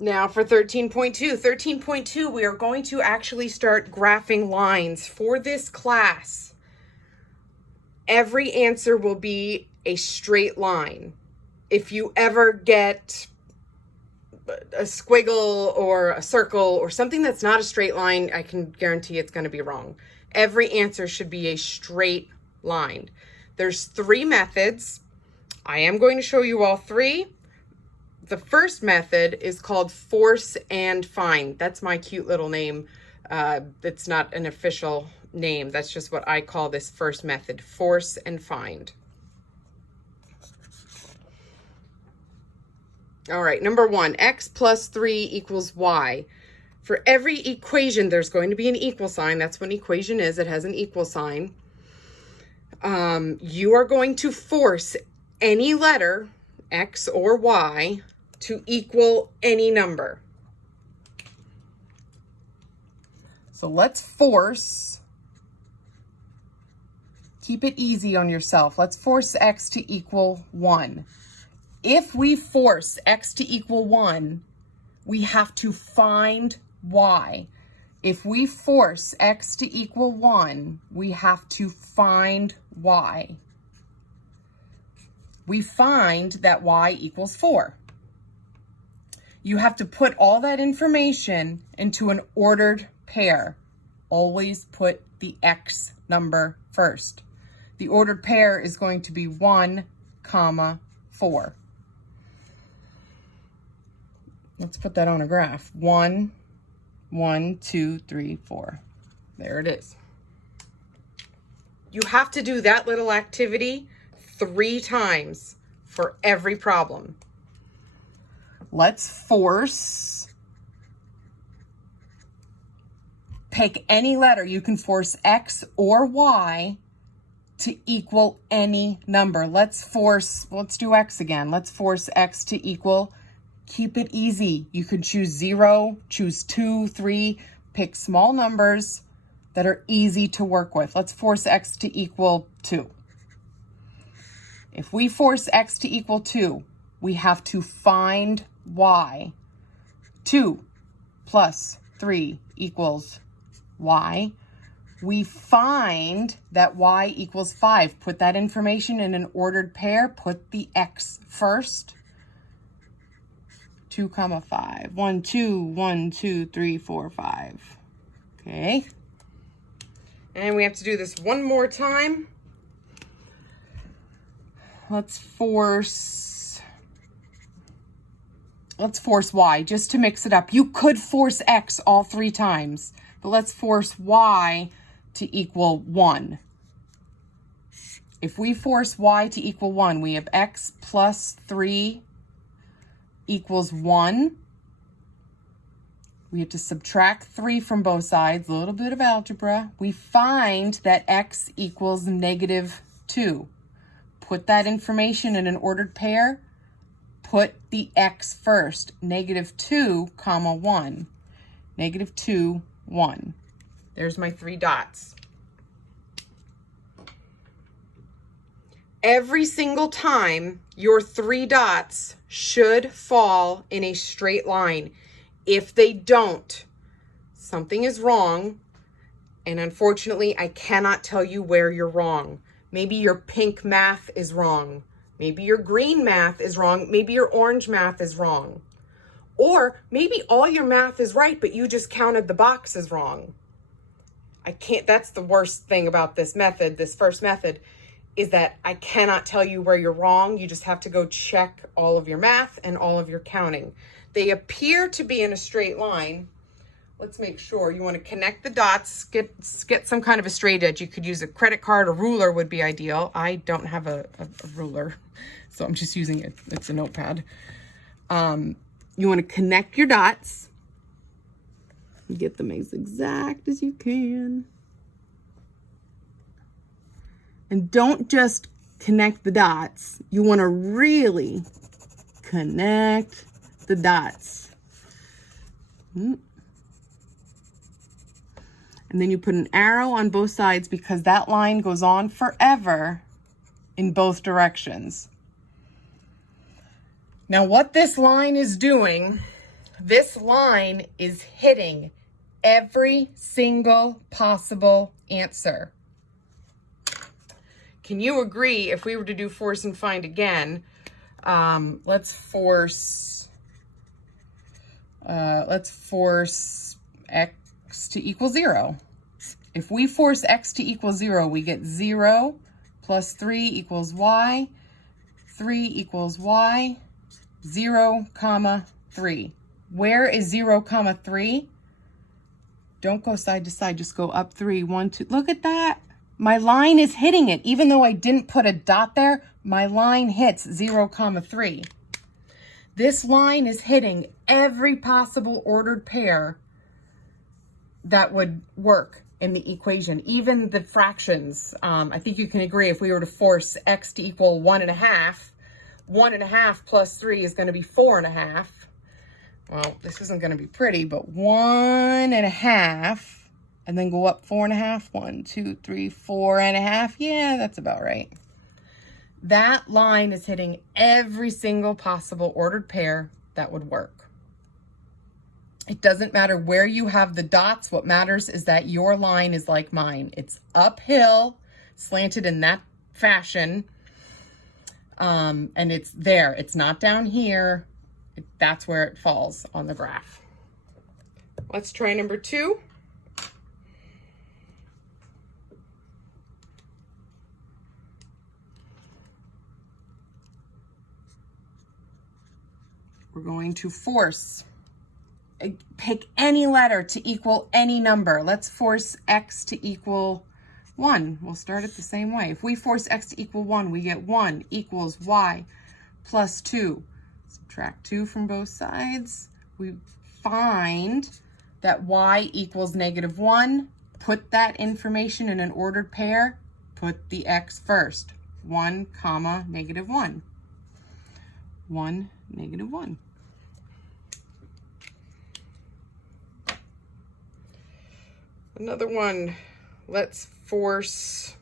Now for 13.2. 13.2, we are going to actually start graphing lines. For this class, every answer will be a straight line. If you ever get a squiggle or a circle or something that's not a straight line, I can guarantee it's going to be wrong. Every answer should be a straight line. There's 3 methods. I am going to show you all 3. The first method is called force and find. That's my cute little name. It's not an official name. That's just what I call this first method, force and find. All right, number 1, x plus 3 equals y. For every equation, there's going to be an equal sign. That's what an equation is. It has an equal sign. You are going to force any letter, x or y, to equal any number. So let's force, keep it easy on yourself. Let's force x to equal 1. If we force x to equal 1, we have to find y. If we force x to equal 1, we have to find y. We find that y equals 4. You have to put all that information into an ordered pair. Always put the x number first. The ordered pair is going to be 1, 4. Let's put that on a graph. 1, 1, 2, 3, 4. There it is. You have to do that little activity 3 times for every problem. Let's force, pick any letter. You can force x or y to equal any number. Let's do x again. Let's force x to equal, keep it easy. You could choose 0, choose 2, 3, pick small numbers that are easy to work with. Let's force x to equal 2. If we force x to equal 2, we have to find y. 2 plus 3 equals y. We find that y equals 5. Put that information in an ordered pair. Put the x first. 2, 5. 1, 2, 1, 2, 3, 4, 5. Okay. And we have to do this one more time. Let's force y just to mix it up. You could force x all 3 times, but let's force y to equal 1. If we force y to equal 1, we have x plus 3 equals 1. We have to subtract 3 from both sides, a little bit of algebra. We find that x equals -2. Put that information in an ordered pair. Put the x first. -2, 1. -2, 1. There's my 3 dots. Every single time, your 3 dots should fall in a straight line. If they don't, something is wrong, and unfortunately, I cannot tell you where you're wrong. Maybe your pink math is wrong. Maybe your green math is wrong. Maybe your orange math is wrong. Or maybe all your math is right, but you just counted the boxes wrong. That's the worst thing about this method, this first method, is that I cannot tell you where you're wrong. You just have to go check all of your math and all of your counting. They appear to be in a straight line. Let's make sure. You want to connect the dots, get some kind of a straight edge. You could use a credit card, a ruler would be ideal. I don't have a ruler, so I'm just using it. It's a notepad. You want to connect your dots. Get them as exact as you can. And don't just connect the dots. You want to really connect the dots. And then you put an arrow on both sides because that line goes on forever in both directions. Now what this line is doing, This line is hitting every single possible answer. Can you agree if we were to do force and find again? Let's force x to equal 0. If we force x to equal 0, we get 0 plus 3 equals y, 3 equals y, 0, comma 3. Where is 0, comma 3? Don't go side to side, just go up 3, 1, 2. Look at that. My line is hitting it. Even though I didn't put a dot there, my line hits 0, comma 3. This line is hitting every possible ordered pair that would work in the equation, even the fractions. I think you can agree if we were to force x to equal 1.5, 1.5 plus 3 is going to be 4.5. Well, this isn't going to be pretty, but 1.5, and then go up 4.5. 1, 2, 3, 4.5. Yeah, that's about right. That line is hitting every single possible ordered pair that would work. It doesn't matter where you have the dots. What matters is that your line is like mine. It's uphill, slanted in that fashion, and it's there. It's not down here. That's where it falls on the graph. Let's try number 2. We're going to force. Pick any letter to equal any number. Let's force x to equal 1. We'll start it the same way. If we force x to equal 1, we get 1 equals y plus 2. Subtract 2 from both sides. We find that y equals -1. Put that information in an ordered pair. Put the x first. 1, comma, -1. 1, -1. Another one, let's force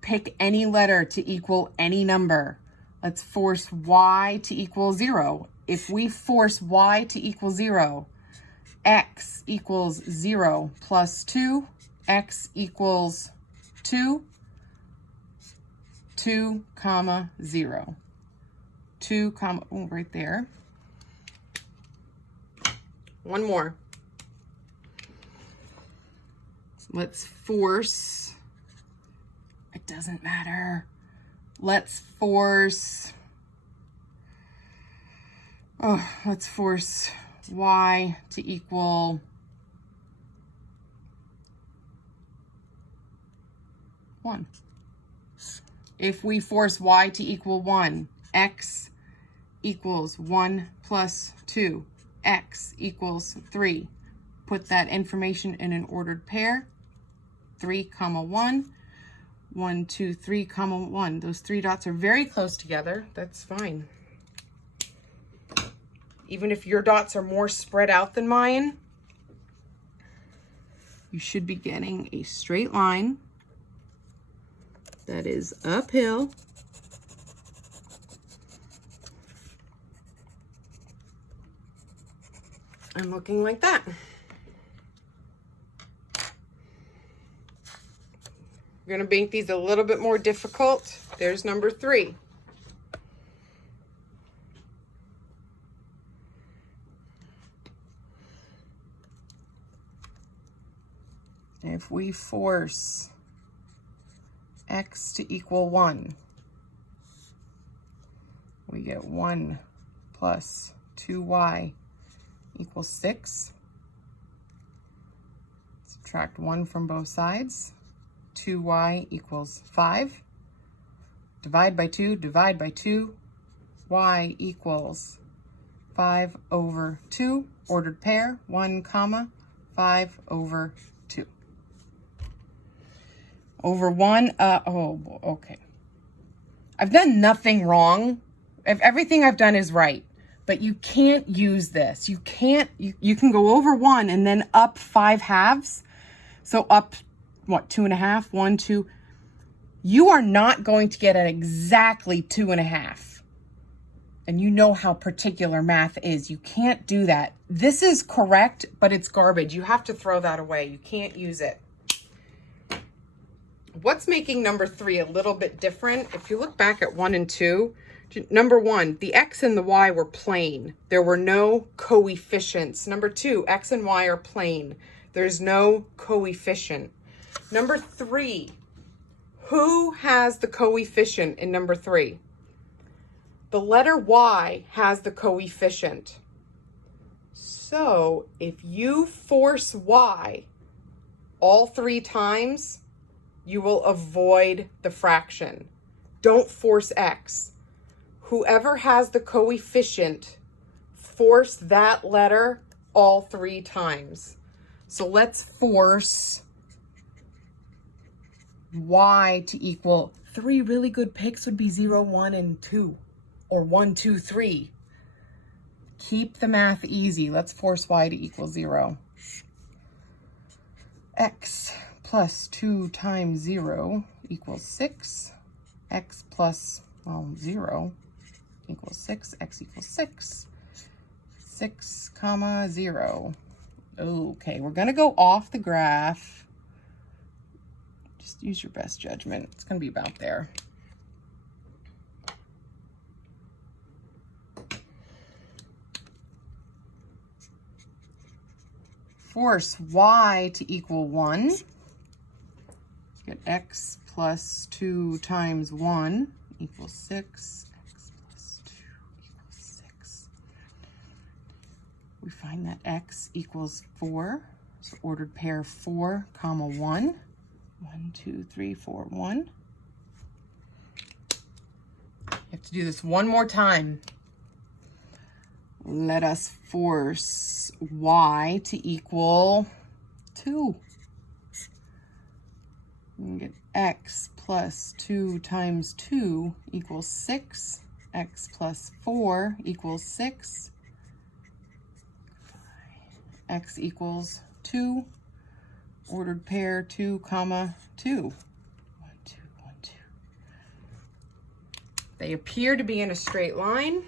pick any letter to equal any number. Let's force y to equal 0. If we force y to equal 0, x equals 0 plus 2, x equals 2, 2, comma, 0. 2, comma, oh, right there. One more. Let's force, it doesn't matter. Let's force, let's force y to equal 1. If we force y to equal 1, x equals 1 plus 2. X equals 3. Put that information in an ordered pair. 3, comma 1. 1, 2, 3, comma 1. Those 3 dots are very close together. That's fine. Even if your dots are more spread out than mine, you should be getting a straight line that is uphill. And looking like that. We're going to make these a little bit more difficult. There's number 3. If we force x to equal 1, we get 1 plus 2y equals 6. Subtract 1 from both sides. 2y equals 5. Divide by 2, divide by 2. Y equals 5 over 2. Ordered pair, 1, comma, 5 over 2. Over 1, okay. I've done nothing wrong. Everything I've done is right. But you can't use this. You can't, you can go over 1 and then up 5 halves. So up, what, 2.5, 1, 2. You are not going to get an exactly 2.5. And you know how particular math is. You can't do that. This is correct, but it's garbage. You have to throw that away. You can't use it. What's making number 3 a little bit different? If you look back at 1 and 2, number 1, the X and the Y were plain. There were no coefficients. Number 2, X and Y are plain. There's no coefficient. Number 3, who has the coefficient in number 3? The letter Y has the coefficient. So if you force Y all 3 times, you will avoid the fraction. Don't force X. Whoever has the coefficient, force that letter all 3 times. So let's force Y to equal 3 really good picks would be 0, 1, and 2. Or 1, 2, 3. Keep the math easy. Let's force Y to equal 0. X plus 2 times 0 equals 6. X plus, 0 equals 6. X equals 6. 6, comma, 0. Okay, we're going to go off the graph. Just use your best judgment. It's going to be about there. Force Y to equal 1. Get X plus 2 times 1 equals 6. X plus 2 equals 6. We find that X equals 4. So ordered pair 4, comma 1. 1, 2, 3, 4, 1. You have to do this one more time. Let us force Y to equal 2. We get X plus 2 times 2 equals 6. X plus 4 equals 6. X equals 2. Ordered pair 2, comma 2. 1, 2, 1, 2. They appear to be in a straight line.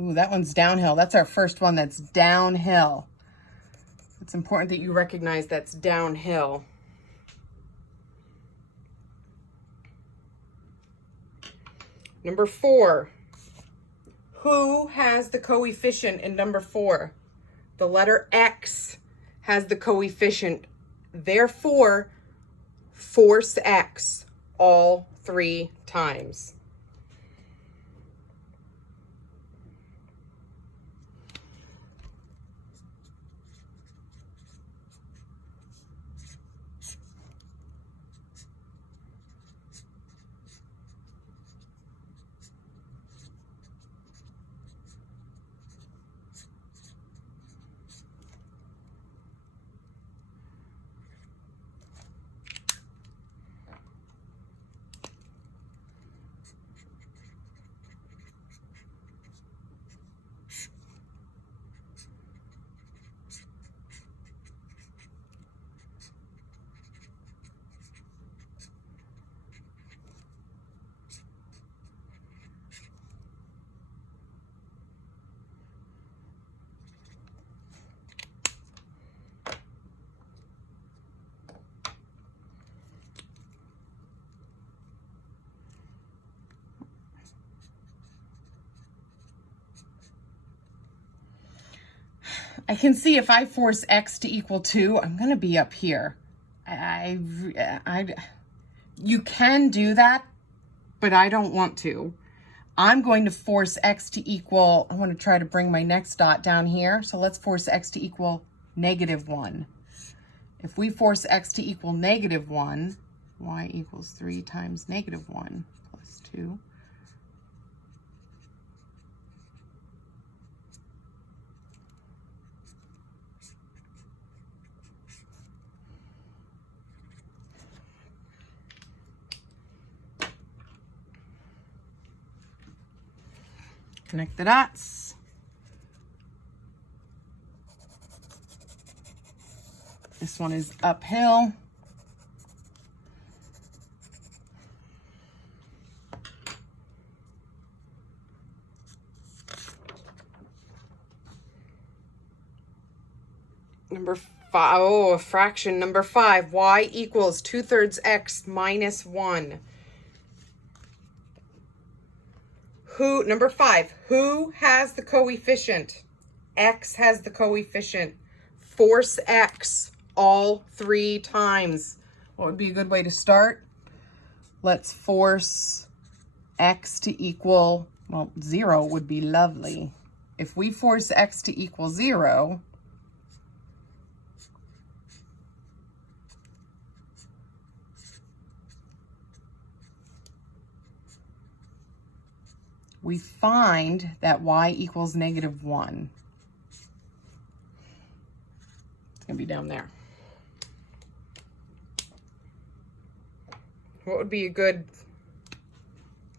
Ooh, that one's downhill. That's our first one that's downhill. It's important that you recognize that's downhill. Number 4. Who has the coefficient in number 4? The letter X has the coefficient. Therefore, force X all 3 times. I can see if I force X to equal 2, I'm going to be up here. You can do that, but I don't want to. I'm going to force X to equal, I want to try to bring my next dot down here. So let's force X to equal -1. If we force X to equal -1, Y equals 3 times -1 plus 2. Connect the dots. This one is uphill. Number 5, oh, a fraction. Number 5, y equals 2/3 x minus 1. Number 5, who has the coefficient? X has the coefficient. Force x all 3 times. What would be a good way to start? Let's force x to equal, well, 0 would be lovely. If we force x to equal 0, we find that y equals -1. It's going to be down there. What would be a good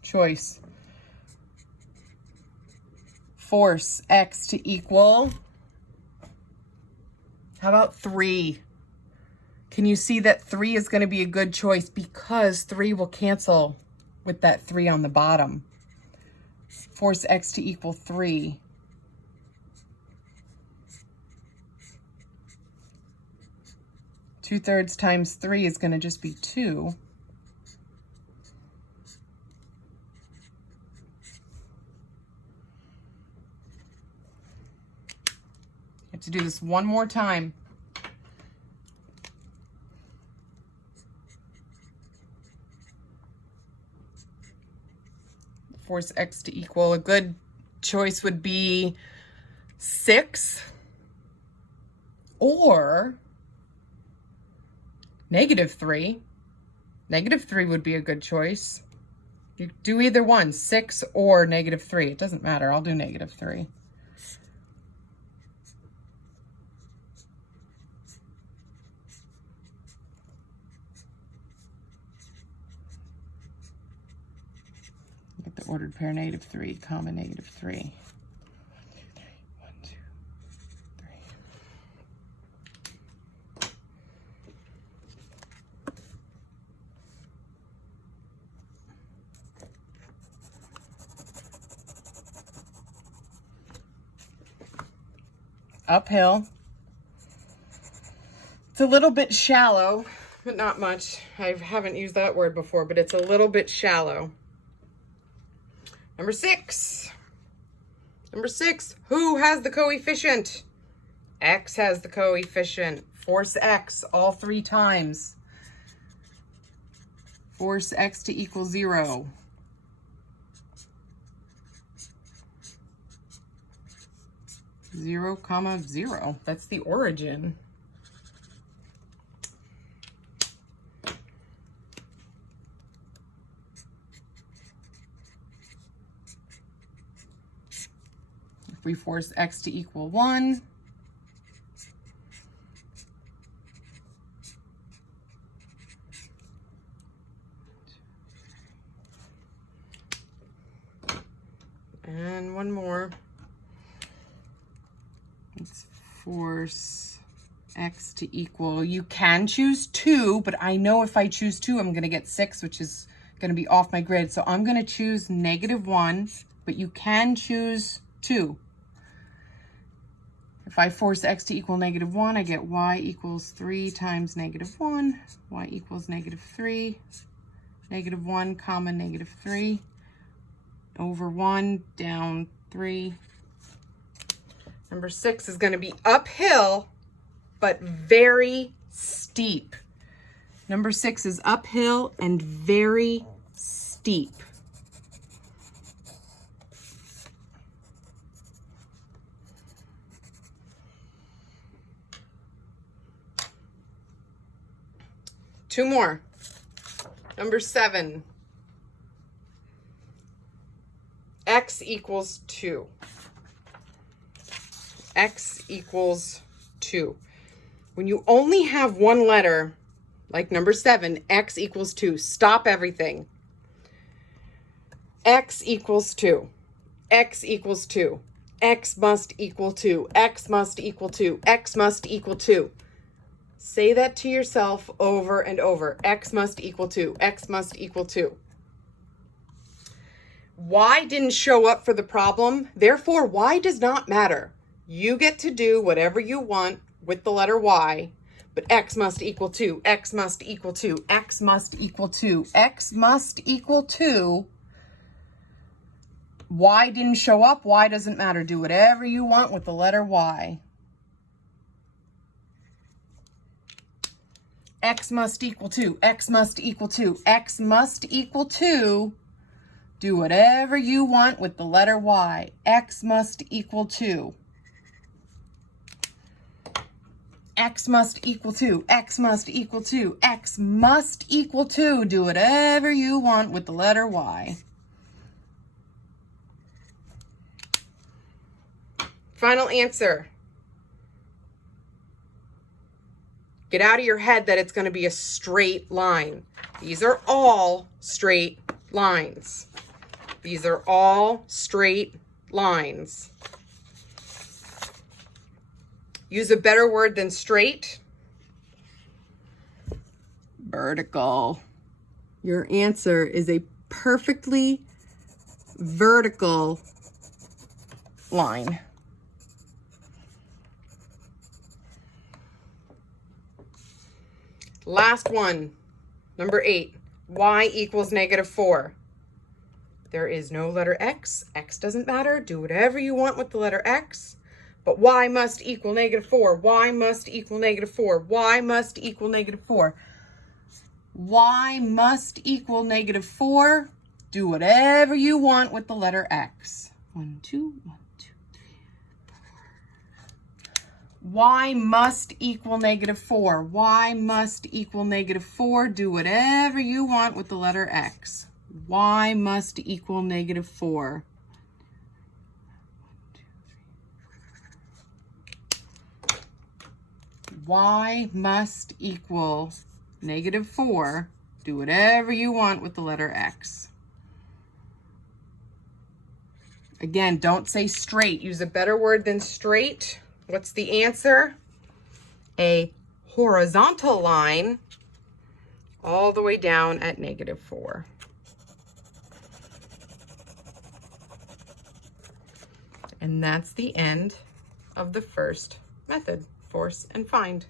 choice? Force x to equal, how about 3? Can you see that 3 is going to be a good choice because 3 will cancel with that 3 on the bottom. Force x to equal 3. Two-thirds times 3 is going to just be 2. You have to do this one more time. Force x to equal, a good choice would be 6 or -3. -3 would be a good choice. You do either one, 6 or -3. It doesn't matter. I'll do -3. Get the ordered pair -3, comma -3. 1, 2, 3. Uphill. It's a little bit shallow, but not much. I haven't used that word before, but it's a little bit shallow. Number 6. Number 6, who has the coefficient? X has the coefficient. Force x all 3 times. Force x to equal 0. Zero comma 0. That's the origin. If we force x to equal 1, and one more. Let's force x to equal, you can choose 2, but I know if I choose 2, I'm going to get 6, which is going to be off my grid. So I'm going to choose -1, but you can choose 2. If I force x to equal -1, I get y equals 3 times -1, y equals -3, -1 comma -3, over 1, down 3. Number 6 is going to be uphill, but very steep. Number 6 is uphill and very steep. Two more. Number 7. X equals 2. X equals 2. When you only have one letter, like number 7, x equals 2. Stop everything. X equals 2. X equals 2. X must equal 2. X must equal 2. X must equal 2. Say that to yourself over and over. X must equal 2. X must equal 2. Y didn't show up for the problem. Therefore, Y does not matter. You get to do whatever you want with the letter Y, but X must equal 2. X must equal 2. X must equal 2. X must equal 2. Y didn't show up. Y doesn't matter. Do whatever you want with the letter Y. X must equal 2. X must equal 2. X must equal 2. Do whatever you want with the letter Y. X must equal 2. X must equal 2. X must equal 2. X must equal 2. Do whatever you want with the letter Y. Final answer. Get out of your head that it's going to be a straight line. These are all straight lines. These are all straight lines. Use a better word than straight. Vertical. Your answer is a perfectly vertical line. Last one, number 8. Y equals -4. There is no letter X. X doesn't matter. Do whatever you want with the letter X. But Y must equal -4. Y must equal -4. Y must equal -4. Y must equal -4. Do whatever you want with the letter X. 1, 2, 1, 2, 3, 4. Y must equal -4. Y must equal -4. Do whatever you want with the letter X. Y must equal -4. Y must equal -4. Do whatever you want with the letter X. Again, don't say straight. Use a better word than straight. What's the answer? A horizontal line all the way down at -4. And that's the end of the first method, force and find.